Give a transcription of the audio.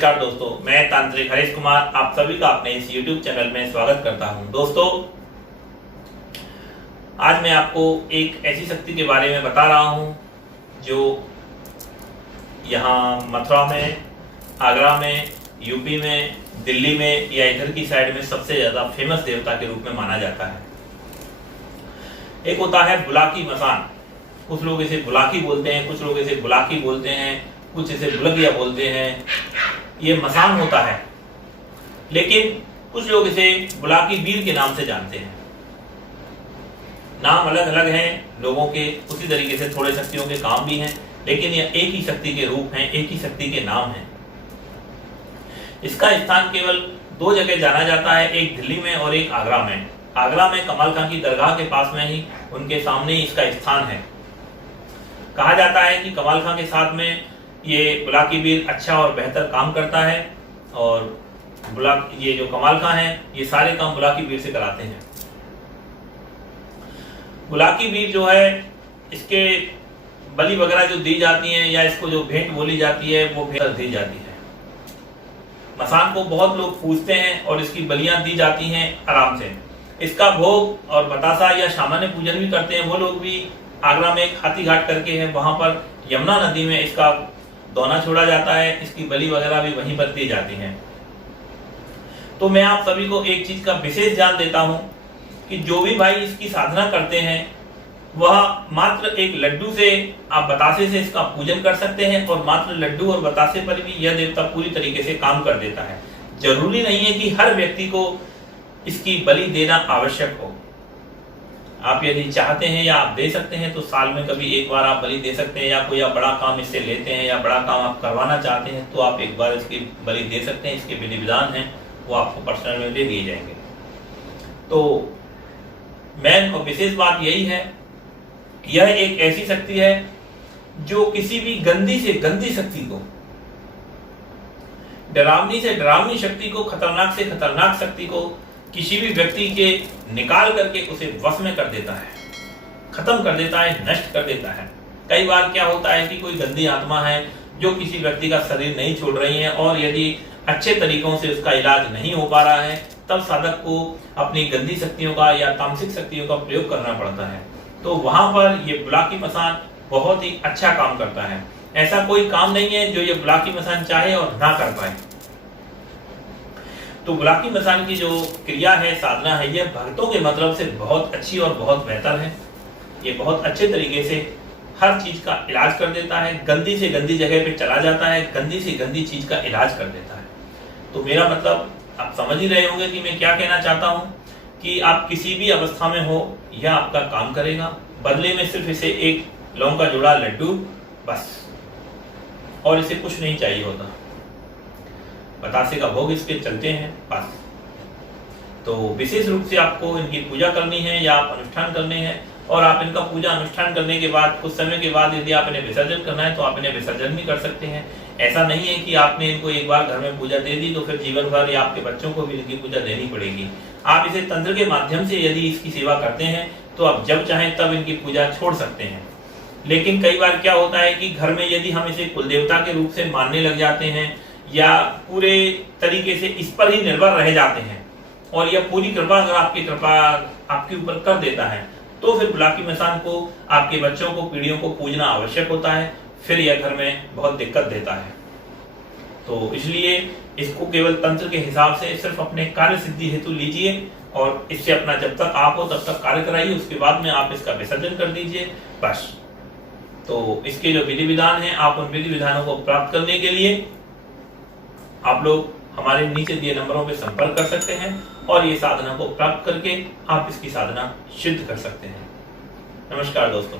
नमस्कार दोस्तों, मैं तांत्रिक हरीश कुमार आप सभी का अपने इस YouTube चैनल में स्वागत करता हूं। दोस्तों, आज मैं आपको एक ऐसी शक्ति के बारे में बता रहा हूं जो यहाँ मथुरा में, आगरा में, यूपी में, दिल्ली में या इधर की साइड में सबसे ज्यादा फेमस देवता के रूप में माना जाता है। एक होता है बुलाकी मसान। कुछ लोग इसे बुलाकी बोलते हैं, कुछ लोग इसे बुलाकी बोलते हैं, कुछ इसे बुलगिया बोलते हैं। ये मसान होता है, लेकिन कुछ लोग इसे बुलाकी वीर के नाम से जानते हैं। नाम अलग अलग हैं लोगों के, उसी तरीके से थोड़े शक्तियों के काम भी हैं, लेकिन यह एक ही शक्ति के रूप हैं, एक ही शक्ति के नाम हैं। इसका स्थान केवल दो जगह जाना जाता है, एक दिल्ली में और एक आगरा में। आगरा में कमाल खां की दरगाह के पास में ही, उनके सामने ही इसका स्थान है। कहा जाता है कि कमाल खां के साथ में ये बुलाकी वीर अच्छा और बेहतर काम करता है, और ये जो कमाल खां है ये सारे काम बुलाकी वीर से कराते हैं। बुलाकी वीर जो है, इसके बलि वगैरह जो दी जाती हैं या इसको जो भेंट बोली जाती है वो भेंट दी जाती है। मसान को बहुत लोग पूजते हैं और इसकी बलियां दी जाती हैं आराम से। इसका भोग और बतासा या सामान्य पूजन भी करते हैं वो लोग भी। आगरा में एक हाथी घाट करके है, वहां पर यमुना नदी में इसका दोना छोड़ा जाता है, इसकी बलि वगैरह भी वहीं पर दी जाती हैं। तो मैं आप सभी को एक चीज का विशेष ध्यान देता हूं कि जो भी भाई इसकी साधना करते हैं वह मात्र एक लड्डू से, आप बतासे से इसका पूजन कर सकते हैं, और मात्र लड्डू और बतासे पर भी यह देवता पूरी तरीके से काम कर देता है। जरूरी नहीं है कि हर व्यक्ति को इसकी बलि देना आवश्यक हो। आप यदि चाहते हैं या आप दे सकते हैं तो साल में कभी एक बार आप बलि दे सकते हैं, या कोई आप बड़ा काम इससे लेते हैं या बड़ा काम आप करवाना चाहते हैं तो आप एक बार इसकी बलि दे सकते हैं। इसके विधि विधान हैं वो आपको पर्सनल में दे दिए जाएंगे। तो मेन और विशेष बात यही है, यह एक ऐसी शक्ति है जो किसी भी गंदी से गंदी शक्ति को, डरावनी से डरावनी शक्ति को, खतरनाक से खतरनाक शक्ति को किसी भी व्यक्ति के निकाल करके उसे वश में कर देता है, खत्म कर देता है, नष्ट कर देता है। कई बार क्या होता है कि कोई गंदी आत्मा है जो किसी व्यक्ति का शरीर नहीं छोड़ रही है, और यदि अच्छे तरीकों से उसका इलाज नहीं हो पा रहा है तब साधक को अपनी गंदी शक्तियों का या तामसिक शक्तियों का प्रयोग करना पड़ता है। तो वहां पर ये बुलाकी मसान बहुत ही अच्छा काम करता है। ऐसा कोई काम नहीं है जो ये बुलाकी मसान चाहे और ना कर पाए। तो बुलाकी मसान की जो क्रिया है, साधना है, यह भक्तों के मतलब से बहुत अच्छी और बहुत बेहतर है। ये बहुत अच्छे तरीके से हर चीज का इलाज कर देता है, गंदी से गंदी जगह पे चला जाता है, गंदी से गंदी चीज का इलाज कर देता है। तो मेरा मतलब आप समझ ही रहे होंगे कि मैं क्या कहना चाहता हूँ, कि आप किसी भी अवस्था में हो यह आपका काम करेगा। बदले में सिर्फ इसे एक लौंग का जोड़ा लड्डू बस, और इसे कुछ नहीं चाहिए होता। बतासे का भोग इसके चलते हैं बस। तो विशेष रूप से आपको इनकी पूजा करनी है या आप अनुष्ठान करने हैं, और आप इनका पूजा अनुष्ठान करने के बाद कुछ समय के बाद यदि आप इन्हें विसर्जन करना है तो आप इन्हें विसर्जन भी कर सकते हैं। ऐसा नहीं है कि आपने इनको एक बार घर में पूजा दे दी तो फिर जीवन भर या आपके बच्चों को भी इनकी पूजा देनी पड़ेगी। आप इसे तंत्र के माध्यम से यदि इसकी सेवा करते हैं तो आप जब चाहें तब इनकी पूजा छोड़ सकते हैं। लेकिन कई बार क्या होता है कि घर में यदि हम इसे कुलदेवता के रूप से मानने लग जाते हैं या पूरे तरीके से इस पर ही निर्भर रह जाते हैं, और यह पूरी कृपा अगर आपके ऊपर कर देता है तो फिर बुलाकी मसान को, आपके बच्चों को, पीढ़ियों को पूजना आवश्यक होता है। फिर यह घर में बहुत दिक्कत देता है। तो इसलिए इसको केवल तंत्र के हिसाब से सिर्फ अपने कार्य सिद्धि हेतु लीजिए, और इससे अपना जब तक आप हो तब तक कार्य कराइए, उसके बाद में आप इसका विसर्जन कर दीजिए बस। तो इसके जो विधि विधान है, आप उन विधि विधानों को प्राप्त करने के लिए आप लोग हमारे नीचे दिए नंबरों पर संपर्क कर सकते हैं, और ये साधना को प्राप्त करके आप इसकी साधना सिद्ध कर सकते हैं। नमस्कार दोस्तों।